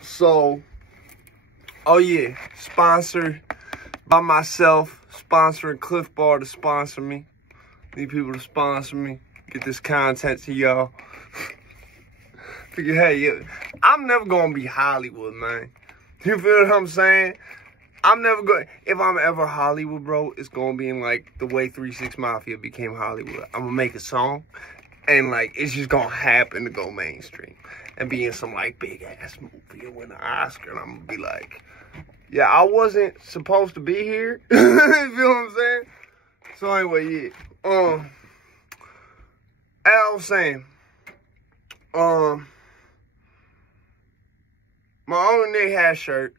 So, oh yeah, sponsored by myself, sponsoring Cliff Bar to sponsor me. Need people to sponsor me, get this content to y'all. Figure, hey, yeah, I'm never gonna be Hollywood, man. You feel what I'm saying? I'm never going, if I'm ever Hollywood, bro, it's gonna be in like the way 3 6 Mafia became Hollywood. I'm gonna make a song, and like, it's just gonna happen to go mainstream. And be in some like big ass movie and win an Oscar, and I'm gonna be like, yeah, I wasn't supposed to be here. You feel what I'm saying? So anyway, yeah. As I was saying, my Uncle Nick had a shirt.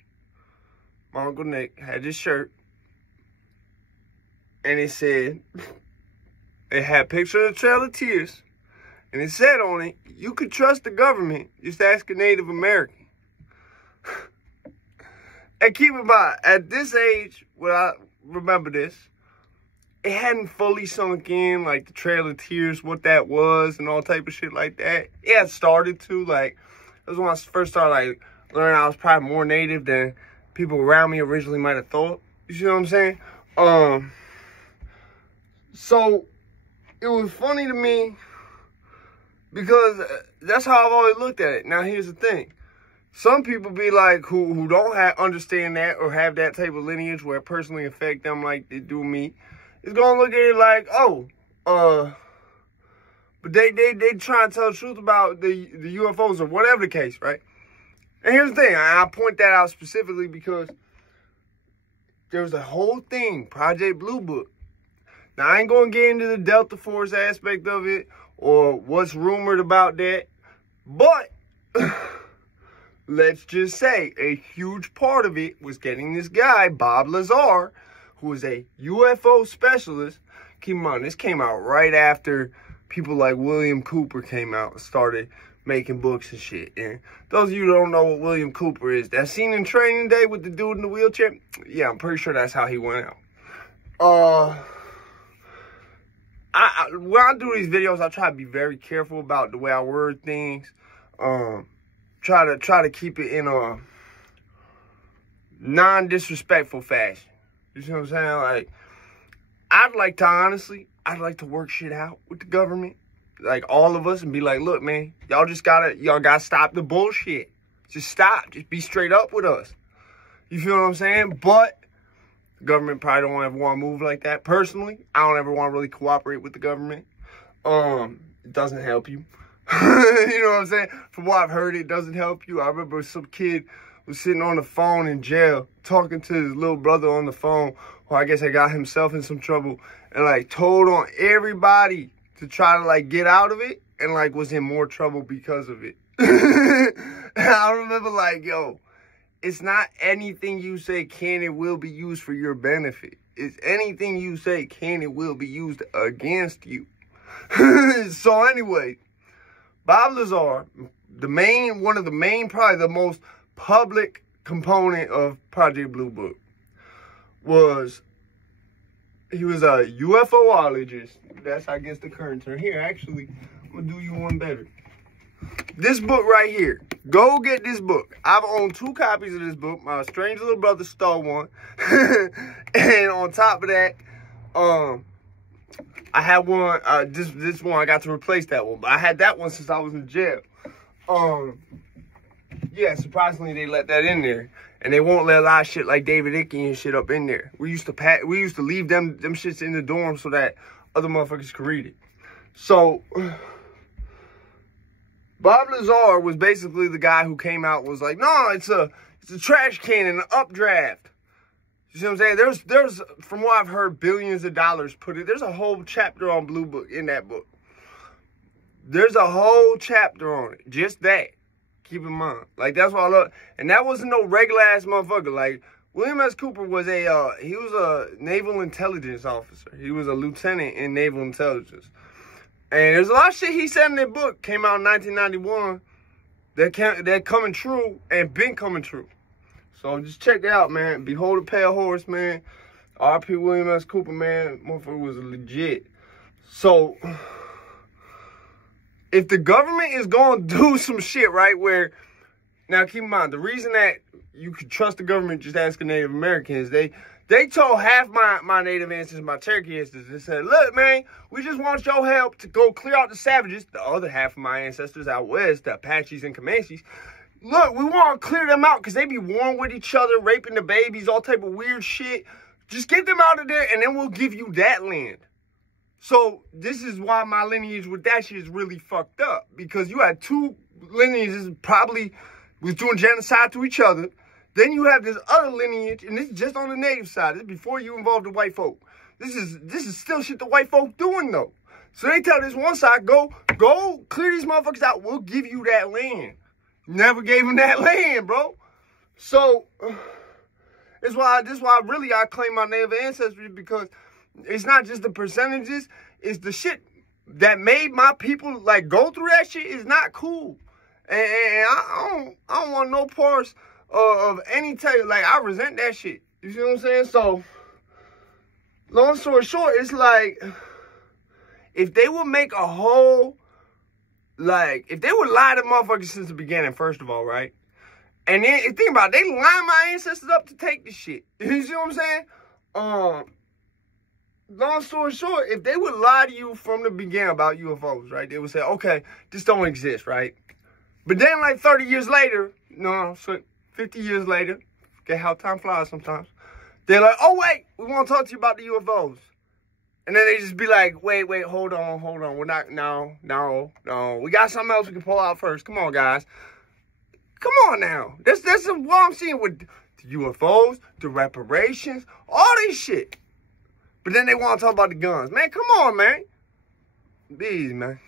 My Uncle Nick had this shirt. And it said, it had a picture of the Trail of Tears. And it said on it, you could trust the government, just ask a Native American. And keep in mind, at this age, when I remember this, it hadn't fully sunk in, like, the Trail of Tears, what that was, and all type of shit like that. It had started to, like, it was when I first started, like, learning I was probably more Native than people around me originally might have thought. You see what I'm saying? So, it was funny to me, because that's how I've always looked at it. Now, here's the thing. Some people be like, who don't understand that or have that type of lineage where it personally affect them like they do me, is going to look at it like, oh, but they try to tell the truth about the UFOs or whatever the case, right? And here's the thing. I point that out specifically because there was a whole thing, Project Blue Book. Now, I ain't going to get into the Delta Force aspect of it or what's rumored about that. But let's just say a huge part of it was getting this guy, Bob Lazar, who is a UFO specialist. Keep in mind, this came out right after people like William Cooper came out and started making books and shit. And those of you who don't know what William Cooper is, that scene in Training Day with the dude in the wheelchair, yeah, I'm pretty sure that's how he went out. When I do these videos, I try to be very careful about the way I word things. Try to keep it in a non-disrespectful fashion. You see what I'm saying? Like, I'd like to work shit out with the government, like all of us, and be like, look, man, y'all gotta stop the bullshit. Just stop. Just be straight up with us. You feel what I'm saying? But the government probably don't ever want to move like that. Personally, I don't ever want to really cooperate with the government. It doesn't help you. You know what I'm saying? From what I've heard, it doesn't help you. I remember some kid was sitting on the phone in jail talking to his little brother on the phone, or I guess I got himself in some trouble, and like told on everybody to try to like get out of it, and like was in more trouble because of it. And I remember like, yo, it's not anything you say can and will be used for your benefit. It's anything you say can and will be used against you. So anyway, Bob Lazar, one of the main, probably the most public component of Project Blue Book, he was a UFOologist. That's, I guess, the current term. Here, actually, I'm going to do you one better. This book right here. Go get this book. I've owned 2 copies of this book. My strange little brother stole one. And on top of that, I had one, this one, I got to replace that one. But I had that one since I was in jail. Yeah, surprisingly, they let that in there. And they won't let a lot of shit like David Icke and shit up in there. We used to leave them shits in the dorm so that other motherfuckers could read it. So Bob Lazar was basically the guy who came out and was like, no, it's a trash can and an updraft. You see what I'm saying? There's from what I've heard, billions of dollars put in. There's a whole chapter on Blue Book in that book. There's a whole chapter on it. Just that. Keep in mind. Like, that's what I love. And that wasn't no regular ass motherfucker. Like, William S. Cooper was he was a naval intelligence officer. He was a lieutenant in naval intelligence. And there's a lot of shit he said in that book, came out in 1991, that coming true and been coming true. So just check it out, man. Behold a pale horse, man. R.P. William S. Cooper, man. Motherfucker was legit. So if the government is going to do some shit, right, where Now, keep in mind, the reason that you could trust the government, just ask a Native Americans, they told half my Native ancestors, my Cherokee ancestors, they said, look, man, we just want your help to go clear out the savages. The other half of my ancestors out west, the Apaches and Comanches, look, we want to clear them out because they be warring with each other, raping the babies, all type of weird shit. Just get them out of there, and then we'll give you that land. So this is why my lineage with that shit is really fucked up. Because you had two lineages probably was doing genocide to each other. Then you have this other lineage, and this is just on the Native side. This is before you involve the white folk. This is still shit the white folk doing, though. So they tell this one side, go clear these motherfuckers out. We'll give you that land. Never gave them that land, bro. So this is why really I claim my Native ancestry, because it's not just the percentages. It's the shit that made my people, like, go through that shit is not cool. And I don't want no parts of any type. Like, I resent that shit. You see what I'm saying? So, long story short, it's like, if they would make a whole, like, if they would lie to motherfuckers since the beginning, first of all, right? And then, think about it, they line my ancestors up to take this shit. You see what I'm saying? Long story short, if they would lie to you from the beginning about UFOs, right? They would say, okay, this don't exist, right? But then, like, 30 years later, so 50 years later, get how time flies sometimes, they're like, oh, wait, we want to talk to you about the UFOs. And then they just be like, wait, hold on. We're not, no. We got something else we can pull out first. Come on, guys. Come on now. That's what I'm seeing with the UFOs, the reparations, all this shit. But then they want to talk about the guns. Man, come on, man. Bees, man.